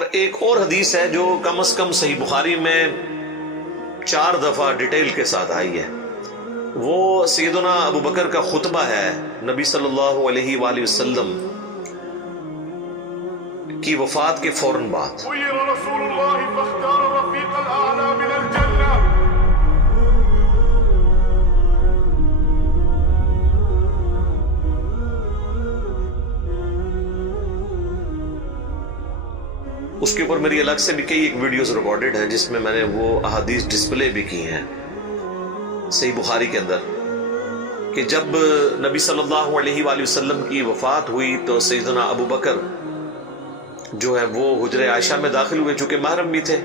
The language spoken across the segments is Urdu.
اور ایک اور حدیث ہے جو کم از کم صحیح بخاری میں 4 دفعہ ڈیٹیل کے ساتھ آئی ہے، وہ سیدنا ابو بکر کا خطبہ ہے نبی صلی اللہ علیہ وآلہ وسلم کی وفات کے فوراً بعد۔ خیر رسول اللہ فاختار الرفیق الاعلی من الجنہ۔ اس کے اوپر میری الگ سے بھی کئی ایک ویڈیوز ریکارڈڈ ہیں جس میں نے وہ احادیث ڈسپلے بھی کی ہیں صحیح بخاری کے اندر، کہ جب نبی صلی اللہ علیہ وآلہ وسلم کی وفات ہوئی تو سیدنا ابو بکر جو ہے وہ حجرہ عائشہ میں داخل ہوئے، چونکہ محرم بھی تھے،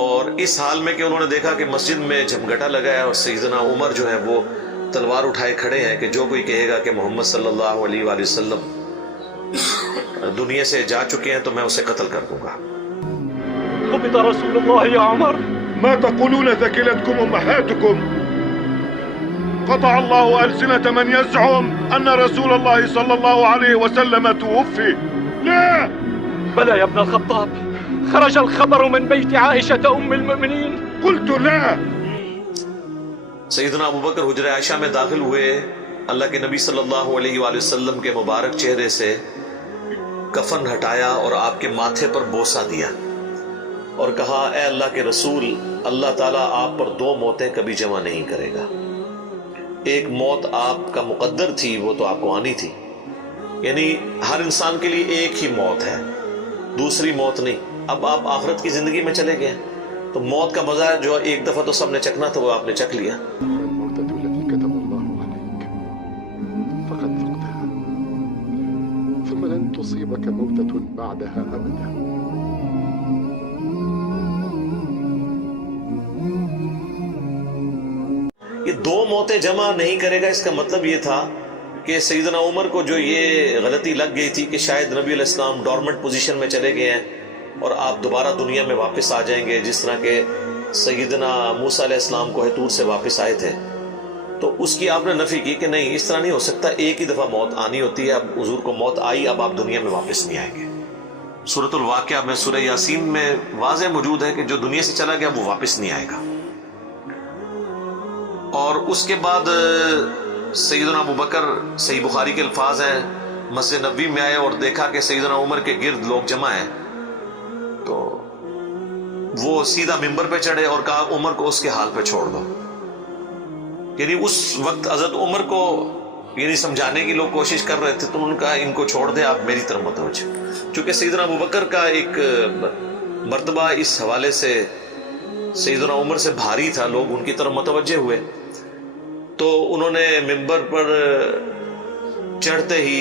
اور اس حال میں کہ انہوں نے دیکھا کہ مسجد میں جھمگٹا لگا ہے اور سیدنا عمر جو ہے وہ تلوار اٹھائے کھڑے ہیں کہ جو کوئی کہے گا کہ محمد صلی اللہ علیہ وآلہ وسلم دنیا سے جا چکے ہیں تو میں اسے قتل کر دوں گا۔ قبض رسول اللہ یا عمر۔ ما تقولون ثكلتكم امهاتكم؟ قطع الله ألسنة من يزعم أن رسول الله صلى الله عليه وسلم توفي. لا. بلى يا ابن الخطاب، خرج الخبر من بيت عائشة أم المؤمنين. قلت لا. سیدنا ابو بکر حجرہ عائشہ میں داخل ہوئے، اللہ کے نبی صلی اللہ علیہ وآلہ وسلم کے مبارک چہرے سے کفن ہٹایا اور آپ کے ماتھے پر بوسہ دیا اور کہا، اے اللہ کے رسول، اللہ تعالیٰ آپ پر 2 موتیں کبھی جمع نہیں کرے گا۔ ایک موت آپ کا مقدر تھی، وہ تو آپ کو آنی تھی، یعنی ہر انسان کے لیے ایک ہی موت ہے، دوسری موت نہیں۔ اب آپ آخرت کی زندگی میں چلے گئے تو موت کا مزہ جو ایک دفعہ تو سب نے چکھنا تھا وہ آپ نے چکھ لیا۔ تصيبك موتة بعدها أبدا۔ یہ 2 موتیں جمع نہیں کرے گا، اس کا مطلب یہ تھا کہ سیدنا عمر کو جو یہ غلطی لگ گئی تھی کہ شاید نبی علیہ السلام ڈورمنٹ پوزیشن میں چلے گئے ہیں اور آپ دوبارہ دنیا میں واپس آ جائیں گے، جس طرح کہ سیدنا موسیٰ علیہ السلام کوہ طور سے واپس آئے تھے، تو اس کی آپ نے نفی کی کہ نہیں، اس طرح نہیں ہو سکتا، ایک ہی دفعہ موت آنی ہوتی ہے، اب حضور کو موت آئی، اب آپ دنیا میں واپس نہیں آئیں گے۔ سورۃ الواقعہ میں سورہ یاسین میں واضح موجود ہے کہ جو دنیا سے چلا گیا وہ واپس نہیں آئے گا۔ اور اس کے بعد سیدنا ابو بکر، صحیح بخاری کے الفاظ ہیں، مسجد نبوی میں آئے اور دیکھا کہ سیدنا عمر کے گرد لوگ جمع ہیں، تو وہ سیدھا ممبر پہ چڑھے اور کہا عمر کو اس کے حال پہ چھوڑ دو۔ یعنی اس وقت حضرت عمر کو یعنی سمجھانے کی لوگ کوشش کر رہے تھے، تو انہوں نے کہا ان کو چھوڑ دیں، آپ میری طرف متوجہ۔ چونکہ سیدنا ابو بکر کا ایک مرتبہ اس حوالے سے سیدنا عمر سے بھاری تھا، لوگ ان کی طرف متوجہ ہوئے، تو انہوں نے ممبر پر چڑھتے ہی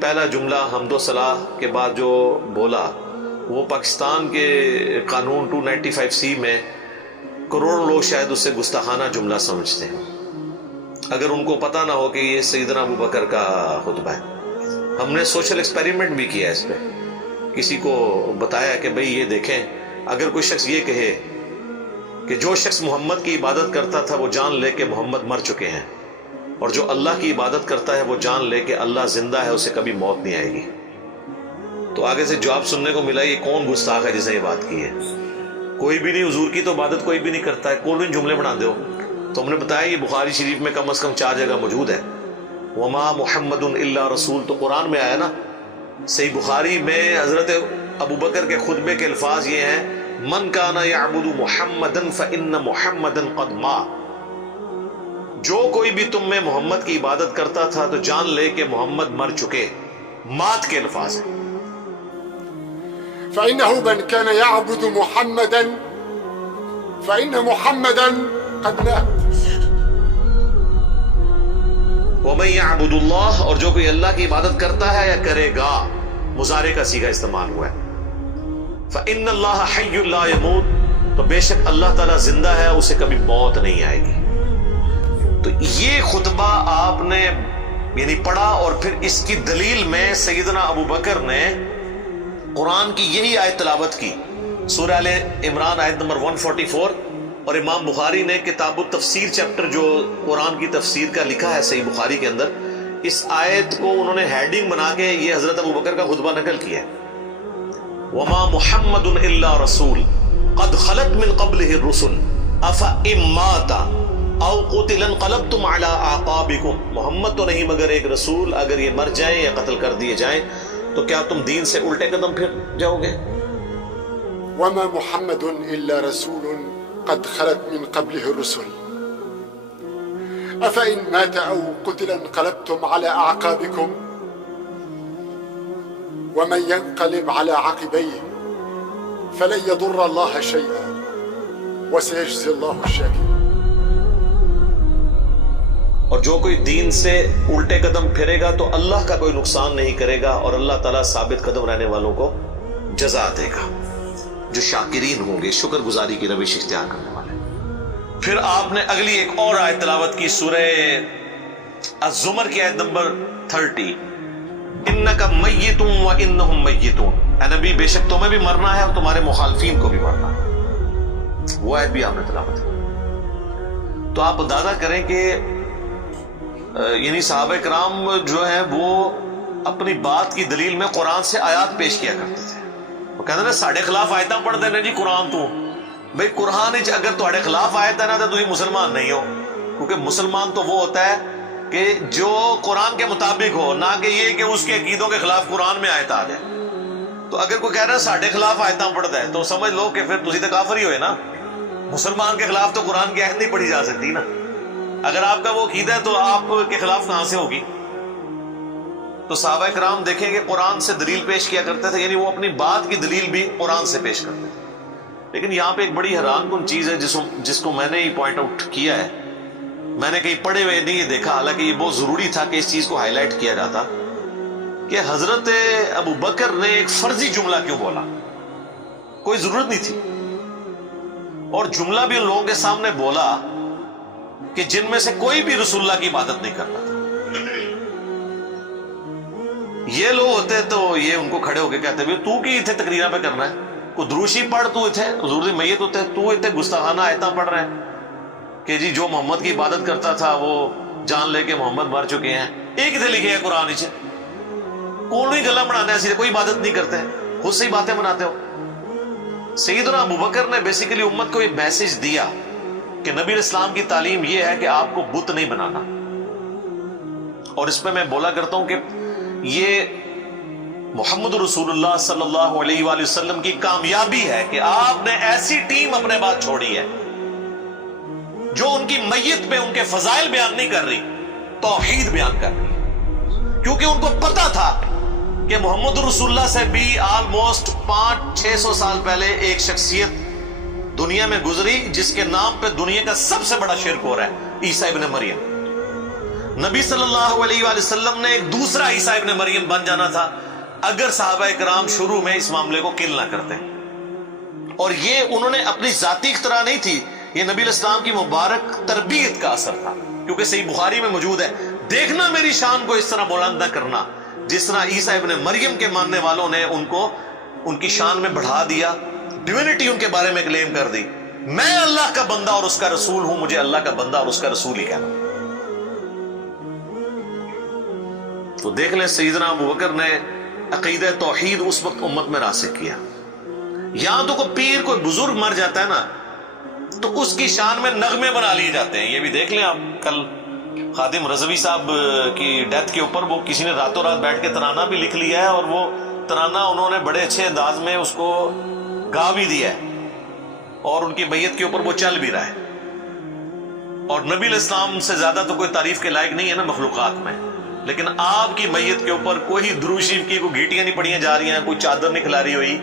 پہلا جملہ حمد و ثنا کے بعد جو بولا وہ پاکستان کے قانون 295C میں کروڑوں لوگ شاید اسے گستاخانہ جملہ سمجھتے ہیں، اگر ان کو پتہ نہ ہو کہ یہ سیدنا ابو بکر کا خطبہ ہے۔ ہم نے سوشل ایکسپیریمنٹ بھی کیا اس پہ، کسی کو بتایا کہ بھئی یہ دیکھیں، اگر کوئی شخص یہ کہے کہ جو شخص محمد کی عبادت کرتا تھا وہ جان لے کہ محمد مر چکے ہیں، اور جو اللہ کی عبادت کرتا ہے وہ جان لے کہ اللہ زندہ ہے، اسے کبھی موت نہیں آئے گی، تو آگے سے جواب سننے کو ملا، یہ کون گستاخ ہے جس نے یہ بات کی ہے؟ کوئی بھی نہیں، حضور کی تو عبادت کوئی بھی نہیں کرتا ہے، کون ان جملے بنا دو؟ تو ہم نے بتایا یہ بخاری شریف میں کم از کم 4 جگہ موجود ہے۔ وما محمد الا رسول تو قرآن میں آیا نا، صحیح بخاری میں حضرت ابو بکر کے خطبے کے الفاظ یہ ہیں، من کان یعبد محمدا فان محمدا قد مات، جو کوئی بھی تم میں محمد کی عبادت کرتا تھا تو جان لے کہ محمد مر چکے، مات کے الفاظ ہیں۔ فإنه من كان يعبد محمدا فإن محمدا قد مات۔ وَمَن يَعْبُدُ اللَّهَ، اور جو کوئی اللہ کی عبادت کرتا ہے یا کرے گا، مضارع کا صیغہ استعمال ہوا ہے، فَإِنَّ اللَّهَ حَيٌّ لَا يَمُوتُ، تو بے شک اللہ تعالیٰ زندہ ہے، اسے کبھی موت نہیں آئے گی۔ تو یہ خطبہ آپ نے یعنی پڑھا، اور پھر اس کی دلیل میں سیدنا ابو بکر نے قرآن کی یہی آیت تلاوت کی، سورہ آل عمران آیت نمبر 144، اور امام بخاری نے کتاب التفسیر چیپٹر جو قرآن کی تفسیر کا لکھا ہے صحیح بخاری کے اندر، اس آیت کو انہوں نے ہیڈنگ بنا کے یہ حضرت ابو بکر کا خطبہ نقل کیا ہے۔ وما محمد الا رسول قد خلت من قبله الرسل افإن مات او قتل انقلبتم على اعقابكم. محمد تو نہیں مگر ایک رسول، اگر یہ مر جائیں یا قتل کر دیے جائیں تو کیا تم دین سے الٹے قدم پھر جاؤ گے؟ وما محمد إلا رسول قد خلت من قبله الرسل أفإن مات أو قتل انقلبتم على أعقابكم ومن ينقلب على عقبيه فلن يضر الله شيئا وسيجزي الله الشاكرين. اور جو کوئی دین سے الٹے قدم پھرے گا تو اللہ کا کوئی نقصان نہیں کرے گا، اور اللہ تعالیٰ ثابت قدم رہنے والوں کو جزا دے گا، جو شاکرین ہوں گے، شکر گزاری کی روش اختیار کرنے والے. پھر آپ نے اگلی ایک اور آیت تلاوت کی، سورہ الزمر کی آیت نمبر 30، انک میت و انہم میتون. اے نبی بے شک تمہیں بھی مرنا ہے اور تمہارے مخالفین کو بھی مرنا ہے. وہ آیت بھی آپ نے تلاوت کی. تو آپ اندازہ کریں کہ یعنی صحابہ کرام جو ہیں وہ اپنی بات کی دلیل میں قرآن سے آیات پیش کیا کرتے تھے. وہ کہتے ہیں ساڑھے خلاف آیتاں پڑھ دینے جی قرآن تو بھئی قرآن اگر تھوڑے خلاف آیت ہے نا تو مسلمان نہیں ہو، کیونکہ مسلمان تو وہ ہوتا ہے کہ جو قرآن کے مطابق ہو، نہ کہ یہ کہ اس کے عقیدوں کے خلاف قرآن میں آیت آ جائے. تو اگر کوئی کہہ رہا ہے ساڑھے خلاف آیتاں پڑھ دے تو سمجھ لو کہ پھر تسی تو کافر ہی ہوئے نا. مسلمان کے خلاف تو قرآن کی آیت نہیں پڑھی جا سکتی نا. اگر آپ کا وہ عقیدہ ہے تو آپ کے خلاف کہاں سے ہوگی؟ تو صحابہ کرام دیکھیں کہ قرآن سے دلیل پیش کیا کرتے تھے، یعنی وہ اپنی بات کی دلیل بھی قرآن سے پیش کرتے تھے. لیکن یہاں پہ ایک بڑی حیران کن چیز ہے جس کو میں نے ہی پوائنٹ آؤٹ کیا ہے، میں نے کہیں پڑھے ہوئے نہیں یہ دیکھا، حالانکہ یہ بہت ضروری تھا کہ اس چیز کو ہائی لائٹ کیا جاتا، کہ حضرت ابو بکر نے ایک فرضی جملہ کیوں بولا؟ کوئی ضرورت نہیں تھی، اور جملہ بھی ان لوگوں کے سامنے بولا کہ جن میں سے کوئی بھی رسول اللہ کی عبادت نہیں کرتا تھا. یہ لوگ ہوتے تو یہ ان کو کھڑے ہو کے کہتے تو کی اتنے تقریرہ پہ کرنا ہے، کوئی دروشی پڑھ تو اتنے حضور دی میت ہوتے تو اتنے گستاخانہ آیتاں پڑھ رہے ہیں کہ جی جو محمد کی عبادت کرتا تھا وہ جان لے کے محمد مر چکے ہیں. ایک اتنے لکھے ہے قرآن چ کون ہی گلا بنانے ایسی کوئی عبادت نہیں کرتے، خود سے ہی باتیں بناتے ہو. سیدنا ابو بکر نے بیسیکلی امت کو یہ میسج دیا کہ نبی اسلام کی تعلیم یہ ہے کہ آپ کو بت نہیں بنانا. اور اس پہ میں بولا کرتا ہوں کہ یہ محمد رسول اللہ صلی اللہ علیہ وآلہ وسلم کی کامیابی ہے کہ آپ نے ایسی ٹیم اپنے بعد چھوڑی ہے جو ان کی میت پہ ان کے فضائل بیان نہیں کر رہی، توحید بیان کر رہی ہے. کیونکہ ان کو پتا تھا کہ محمد رسول اللہ سے بھی آلموسٹ 500-600 سال پہلے ایک شخصیت دنیا میں گزری جس کے نام پہ دنیا کا سب سے بڑا شرک ہو رہا ہے، عیسیٰ ابن مریم. نبی صلی اللہ علیہ وآلہ وسلم نے ایک دوسرا عیسیٰ ابن مریم بن جانا تھا اگر صحابہ کرام شروع میں اس معاملے کو کل نہ کرتے. اور یہ انہوں نے اپنی ذاتی اختراع نہیں تھی، یہ نبی الاسلام کی مبارک تربیت کا اثر تھا. کیونکہ صحیح بخاری میں موجود ہے، دیکھنا میری شان کو اس طرح بلند نہ کرنا جس طرح عیسیٰ ابن مریم کے ماننے والوں نے ان کو ان کی شان میں بڑھا دیا، ڈیوینٹی ان کے بارے میں کلیم کر دی. میں اللہ کا بندہ اور اس کا رسول ہوں، مجھے اللہ کا بندہ اور اس کا رسول ہی کہنا. تو دیکھ لیں سیدنا ابو بکر نے عقیدہ توحید اس وقت امت میں راسخ کیا. یہاں تو کوئی پیر کوئی بزرگ مر جاتا ہے نا تو اس کی شان میں نغمے بنا لیے جاتے ہیں. یہ بھی دیکھ لیں آپ، کل خادم رضوی صاحب کی ڈیتھ کے اوپر وہ کسی نے راتوں رات بیٹھ کے ترانہ بھی لکھ لیا ہے، اور وہ ترانہ انہوں نے بڑے اچھے انداز میں اس کو گا بھی دیا ہے، اور ان کی میت کے اوپر وہ چل بھی رہا ہے. اور نبی علیہ السلام سے زیادہ تو کوئی تعریف کے لائق نہیں ہے نا مخلوقات میں، لیکن آپ کی میت کے اوپر کوئی درود شریف کی کوئی گھیٹیاں نہیں پڑیاں جا رہی ہیں، کوئی چادر نہیں کھلا رہی ہوئی،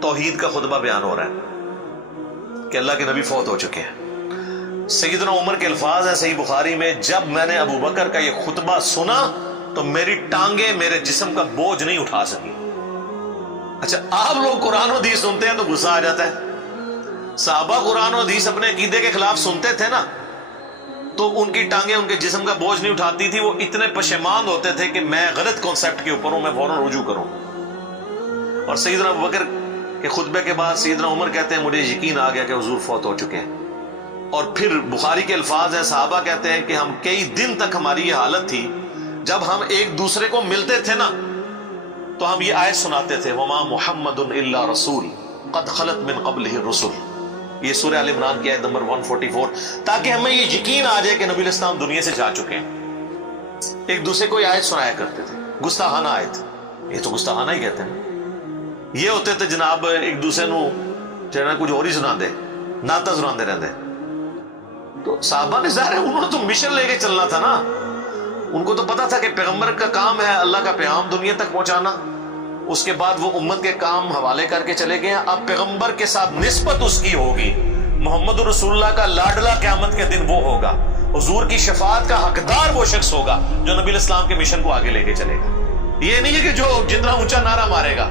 توحید کا خطبہ بیان ہو رہا ہے کہ اللہ کے نبی فوت ہو چکے ہیں. سیدنا عمر کے الفاظ ہیں صحیح بخاری میں، جب میں نے ابو بکر کا یہ خطبہ سنا تو میری ٹانگیں میرے جسم کا بوجھ نہیں اٹھا سکی. اچھا آپ لوگ قرآن و حدیث سنتے ہیں تو غصہ آ جاتا ہے. صحابہ قرآن و حدیث اپنے عقیدے کے خلاف سنتے تھے نا تو ان کی ٹانگیں ان کے جسم کا بوجھ نہیں اٹھاتی تھی. وہ اتنے پشیمان ہوتے تھے کہ میں غلط کانسیپٹ کے اوپر ہوں، میں فوراً رجوع کروں. اور سیدنا ابو بکر کے خطبے کے بعد سیدنا عمر کہتے ہیں مجھے یقین آ گیا کہ حضور فوت ہو چکے ہیں. اور پھر بخاری کے الفاظ ہیں، صحابہ کہتے ہیں کہ ہم کئی دن تک ہماری یہ حالت تھی، جب ہم ایک دوسرے کو ملتے تھے نا تو ہم یہ آیت سناتے تھے وما محمد الا رسول قد خلت من قبلہ الرسل، یہ سورہ آل عمران کی آیت نمبر 144، تاکہ ہمیں یہ یقین آ جائے کہ نبی علیہ السلام دنیا سے جا چکے ہیں۔ ایک دوسرے کو یہ آیت سنایا کرتے تھے، گستاخانہ آیت، یہ تو گستاخانہ ہی کہتے ہیں۔ یہ ہوتے تھے جناب ایک دوسرے نو جناب کچھ اور ہی سنا دے، ناتا سناندے رہتے۔ تو صحابہ نے ظاہر ہے انہوں نے تو مشن لے کے چلنا تھا نا، ان کو تو پتا تھا کہ پیغمبر کا کام ہے اللہ کا پیغام دنیا تک پہنچانا، اس کے بعد وہ امت کے کام حوالے کر کے چلے گئے۔ اب پیغمبر کے ساتھ نسبت اس کی ہوگی، محمد رسول اللہ کا لاڈلا قیامت کے دن وہ ہوگا، حضور کی شفاعت کا حقدار وہ شخص ہوگا جو نبی علیہ السلام کے مشن کو آگے لے کے چلے گا۔ یہ نہیں ہے کہ جو جتنا اونچا نعرہ مارے گا۔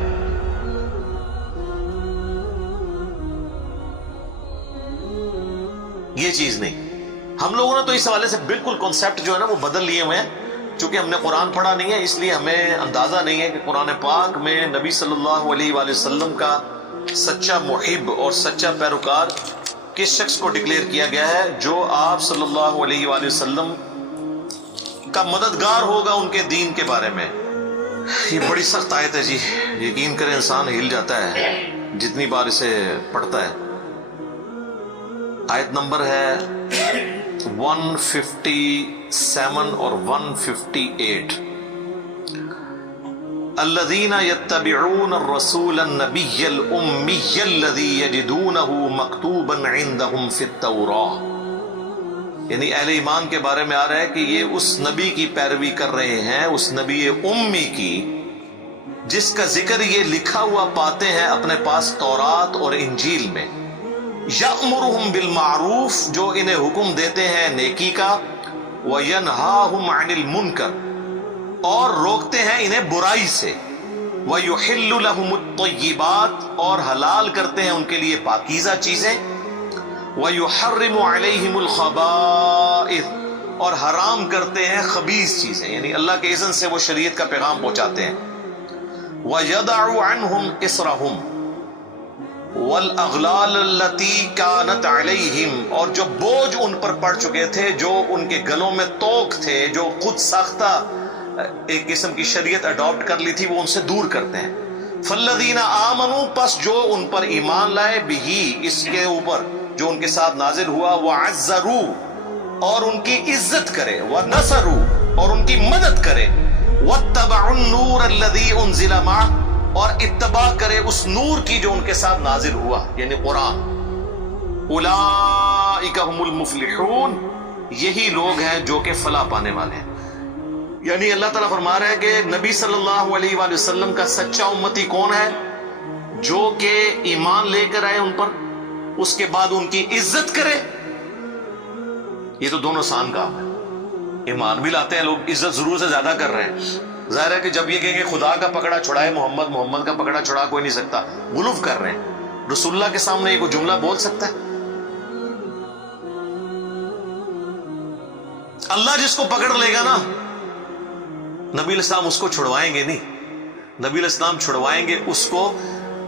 یہ چیز نہیں، ہم لوگوں نے تو اس حوالے سے بالکل کنسپٹ جو ہے نا وہ بدل لیے ہوئے ہیں، چونکہ ہم نے قرآن پڑھا نہیں ہے اس لیے ہمیں اندازہ نہیں ہے کہ قرآن پاک میں نبی صلی اللہ علیہ وآلہ وسلم کا سچا محب اور سچا پیروکار کس شخص کو ڈکلیئر کیا گیا ہے، جو آپ صلی اللہ علیہ وآلہ وسلم کا مددگار ہوگا ان کے دین کے بارے میں۔ یہ بڑی سخت آیت ہے جی، یقین کریں انسان ہل جاتا ہے جتنی بار اسے پڑھتا ہے۔ آیت نمبر ہے 157 اور 158۔ الذين يتبعون الرسول النبي الأمي الذي يجدونه مكتوبا عندهم في التوراة، یعنی اہل ایمان کے بارے میں آ رہا ہے کہ یہ اس نبی کی پیروی کر رہے ہیں، اس نبی امی کی جس کا ذکر یہ لکھا ہوا پاتے ہیں اپنے پاس تورات اور انجیل میں۔ یأمرهم بالمعروف، جو انہیں حکم دیتے ہیں نیکی کا، وینہاہم عن المنکر، اور روکتے ہیں انہیں برائی سے، ویحل لہم الطیبات، اور حلال کرتے ہیں ان کے لیے پاکیزہ چیزیں، ویحرم علیہم الخبائث، اور حرام کرتے ہیں خبیث چیزیں، یعنی اللہ کے اذن سے وہ شریعت کا پیغام پہنچاتے ہیں۔ وَيَدَعُ عَنْهُمْ إِصْرَهُمْ وَالْأَغْلَالَ الَّتِي كَانَتْ عَلَيْهِمْ، اور جو بوجھ ان پر پڑ چکے تھے، جو ان کے گلوں میں توق تھے، جو خود ساختہ ایک قسم کی شریعت اڈاپٹ کر لی تھی، وہ ان سے دور کرتے ہیں۔ فَالَّذِينَ آمَنُوا، پس جو ان پر ایمان لائے، بِهِ، اس کے اوپر جو ان کے ساتھ نازل ہوا، وَعَزَّرُوا، اور ان کی عزت کرے، وَنَصَرُوا، اور ان کی مدد کرے، وَاتَّبَعُوا النُّورَ الَّذِي أُنزِلَ مَعَهُ، اور اتباع کرے اس نور کی جو ان کے ساتھ نازل ہوا، یعنی قرآن۔ اولئک هم المفلحون، یہی لوگ ہیں جو کہ فلاح پانے والے ہیں۔ یعنی اللہ تعالیٰ فرما رہا ہے کہ نبی صلی اللہ علیہ وآلہ وسلم کا سچا امتی کون ہے؟ جو کہ ایمان لے کر آئے ان پر، اس کے بعد ان کی عزت کرے۔ یہ تو دونوں آسان کام ہے، ایمان بھی لاتے ہیں لوگ، عزت ضرور سے زیادہ کر رہے ہیں۔ ظاہر ہے کہ جب یہ کہیں کہ خدا کا پکڑا چھڑائے محمد، محمد کا پکڑا چھڑا کوئی نہیں سکتا، غلوف کر رہے ہیں۔ رسول اللہ کے سامنے یہ کوئی جملہ بول سکتا ہے؟ اللہ جس کو پکڑ لے گا نا، نبی علیہ السلام اس کو چھڑوائیں گے نہیں، نبی علیہ السلام چھڑوائیں گے اس کو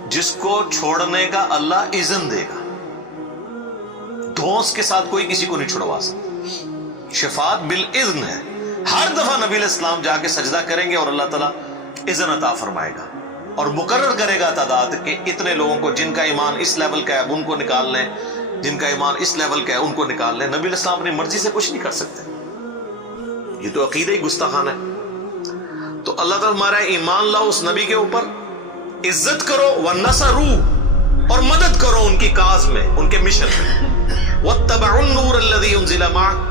جس کو چھوڑنے کا اللہ اذن دے گا۔ دھونس کے ساتھ کوئی کسی کو نہیں چھڑوا سکتا، شفاعت بالاذن ہے۔ ہر دفعہ نبی علیہ السلام جا کے سجدہ کریں گے اور اللہ تعالیٰ اذن عطا فرمائے گا اور مقرر کرے گا تعداد کہ اتنے لوگوں کو جن کا ایمان اس لیول کا ہے ان کو نکال لیں، جن کا ایمان اس لیول کا ہے ان کو نکال لیں۔ نبی علیہ السلام اپنی مرضی سے کچھ نہیں کر سکتے، یہ تو عقیدہ ہی گستاخانہ ہے۔ تو اللہ تعالیٰ ہمارا ایمان لاؤ اس نبی کے اوپر، عزت کرو، وَنَصَرُوا، اور مدد کرو ان کی کاز میں، ان کے مشن میں، وَاتَّبَعُوا النُّورَ الَّذِي أُنزِلَ مَعَهُ،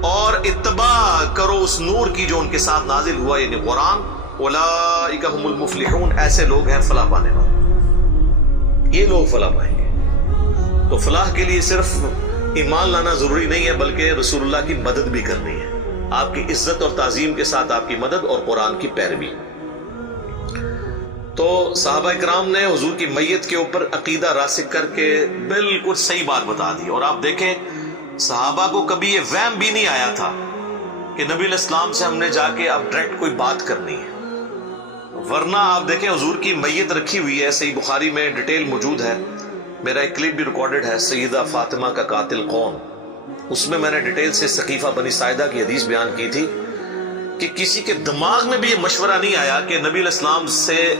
اور اتباع کرو اس نور کی جو ان کے ساتھ نازل ہوا، یعنی قرآن۔ اولئک هم المفلحون، ایسے لوگ ہیں فلاح پانے والے، یہ لوگ فلاح پائیں گے۔ تو فلاح کے لیے صرف ایمان لانا ضروری نہیں ہے، بلکہ رسول اللہ کی مدد بھی کرنی ہے، آپ کی عزت اور تعظیم کے ساتھ آپ کی مدد اور قرآن کی پیروی۔ تو صحابہ کرام نے حضور کی میت کے اوپر عقیدہ راسخ کر کے بالکل صحیح بات بتا دی۔ اور آپ دیکھیں صحابہ کو کبھی یہ وہم بھی نہیں آیا تھا کہ نبی علیہ السلام سے ہم نے جا کے اب ڈائریکٹ کوئی بات کرنی ہے، ورنہ آپ دیکھیں حضور کی میت رکھی ہوئی ہے، صحیح بخاری میں ڈیٹیل موجود ہے، میرا ایک کلپ بھی ریکارڈڈ ہے، سیدہ فاطمہ کا قاتل کون، اس میں میں نے ڈیٹیل سے سقیفہ بنی ساعدہ کی حدیث بیان کی تھی کہ کسی کے دماغ میں بھی یہ مشورہ نہیں آیا کہ نبی علیہ السلام سے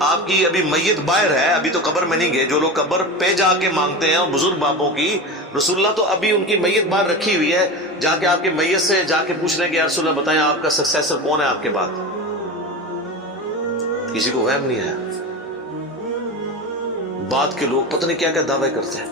آپ کی ابھی میت باہر ہے، ابھی تو قبر میں نہیں گئے، جو لوگ قبر پہ جا کے مانگتے ہیں اور بزرگ بابوں کی، رسول اللہ تو ابھی ان کی میت باہر رکھی ہوئی ہے، جا کے آپ کے میت سے جا کے پوچھ رہے کہ یا رسول اللہ بتائیں آپ کا سکسیسر کون ہے آپ کے بعد. کسی کو وہم نہیں ہے. بعد کے لوگ پتہ نہیں کیا کیا دعوے کرتے ہیں.